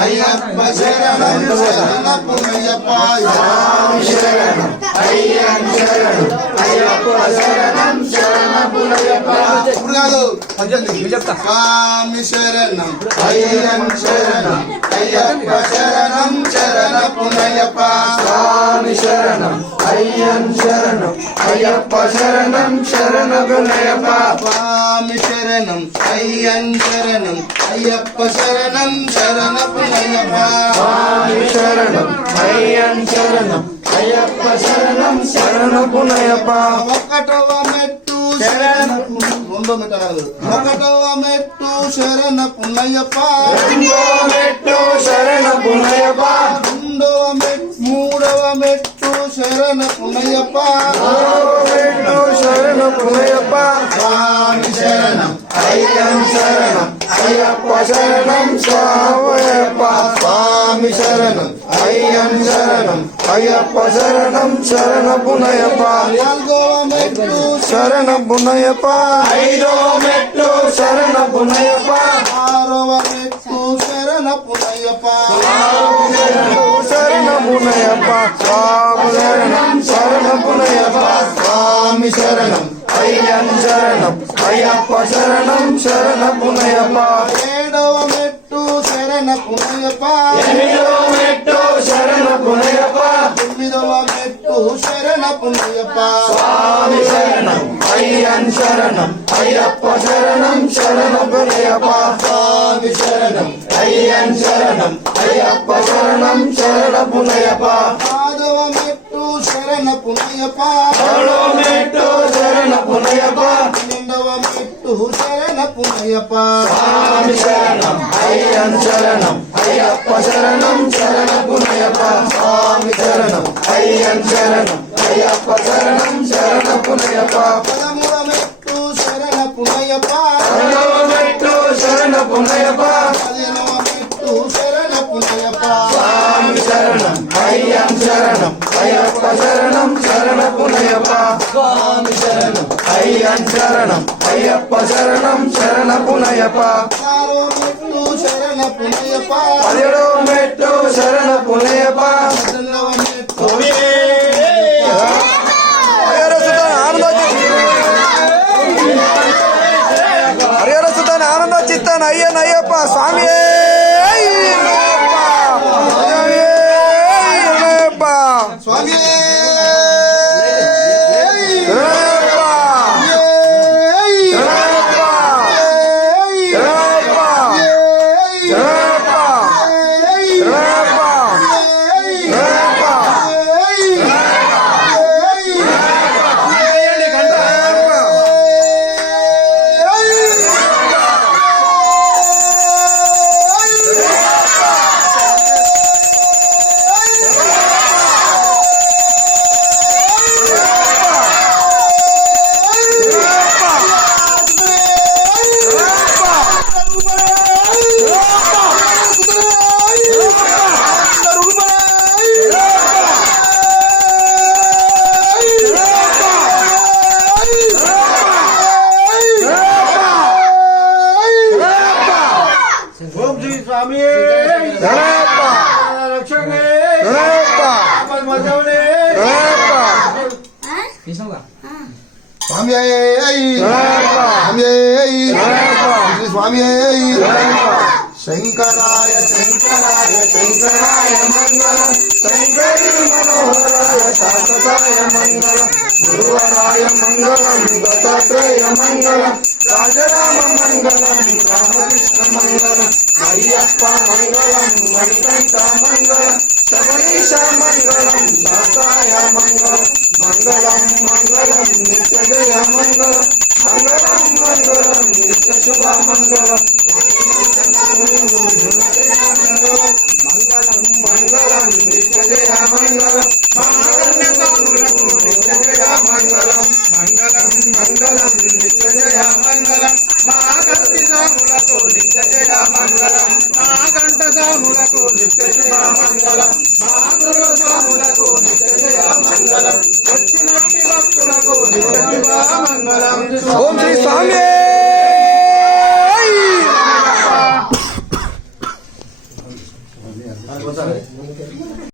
అయ్యప్ప శరణం శరణపునయ్యప్ప ఇప్పుడు కాదు స్వామి శరణం అయ్యన్ శరణం అయ్యప్ప శరణం శరణపునయ్యప్ప స్వామి శరణం అయ్యన్ శరణం అయ్యప్ప శరణం శరణపునయ్యప్ప స్వామి శరణం అయ్యన్ శరణం అయ్యప్ప శరణం శరణపునయ్యప్ప స్వామి శరణం అయ్యన్ శరణం అయ్యప్ప శరణం శరణపునయ్యప్ప ఒకటవ మెట్టు రెండో మెట్టు కాదు ఒకటవ మెట్టు శరణపునయ్యప్ప రెండవ మెట్టు శరణపునయ్యప్ప రెండవ మెట్టు మూడవ మెట్టు శరణపునయ్యప్ప మెట్టు శరణపునయ్యప్ప స్వామి శరణం అయ్యన్ శరణం అయ్యప్ప శరణం స్వామయ్యప్ప స్వామి శరణం అయ్యన్ శరణం అయ్యప్ప శరణం శరణపునయ్యప్ప నాలుగవ మెట్టు శరణపునయ్యప్ప ఐదవ మెట్టు శరణపునయ్యప్ప ఆరవ మెట్టు శరణపునయ్యప్ప శరణపునయ్యప్ప స్వామి శరణం శరణపునయ్యప్ప స్వామి శరణం అయ్యన్ శరణం అయ్యప్ప శరణం శరణపునయ్యప్ప ఏడవ మెట్టు శరణపునయ్యప్ప ఎనిమిదవ మెట్టు శరణపునయ్యప్ప తొమ్మిదవ మెట్టు శరణపునయ్యప్ప స్వామి శరణం అయ్యన్ శరణం అయ్యప్ప శరణం శరణపునయ్యప్ప స్వామి శరణం అయ్యన్ శరణం అయ్యప్ప శరణం శరణపునయ్యప్ప పదవ మెట్టు శరణపునయ్యప్ప పదవ మెట్టు శరణపునయ్యప్ప పన్నెండవ మెట్టు శరణపునయ్యప్ప స్వామి శరణం అయ్యన్ శరణం అయ్యప్ప శరణం శరణపునయ్యప్ప స్వామి శరణం అయ్యన్ శరణం అయ్యప్ప శరణం శరణపునయ్యప్ప పదమూడవ మెట్టు శరణపునయ్యప్ప పదవ మెట్టు శరణపునయ్యప్ప పదిహేనవ మెట్టు శరణపునయ్యప్ప స్వామి శరణం అయ్యన్ శరణం అయ్యప్ప శరణం శరణపునయ్యప్ప స్వామి శరణం అయ్యన్ శరణం అయ్యప్ప శరణం శరణపునయ్యప్ప ఆరవ మెట్టు శరణపునయ్యప్ప పదిహేడవ మెట్టు శరణపునయ్యప్ప పద్దెనిమిదవ మెట్టు హరిహర సుతాన్ ఆనంద చిత్తాన్ అయ్యన్ అయ్యప్ప స్వామి స్వామి స్వామి స్వామి శంకరాయ శంకరాయ శంకరాయ మంగళం శంకరీ మనోహరాయ శాశ్వతాయ మంగళం గురువరాయ మంగళం దత్తాత్రేయ మంగళం రాజరామ మంగళం రామకృష్ణ మంగళం అయ్యప్ప మంగళం మణికంఠ మంగళం శబరీష మంగళం దాతాయ మంగళం మంగళం మంగళం నిత్య జయ మంగళం మంగళం మంగళం నిత్య శుభ మంగళం మంగళం మంగళం నిత్య జయ మంగళం నిత్య జయ మంగళం మంగళం మంగళం నిత్య జయ మంగళం మాగంటి సాములకు నిత్య జయ మంగళం మాగంట సాములకు నిత్య జయ మంగళం మా గురు సాములకు నిత్య జయ మంగళం వచ్చినట్టి భక్తులకు నిత్య శుభ మంగళం ఓం శ్రీ స్వామి మంగళం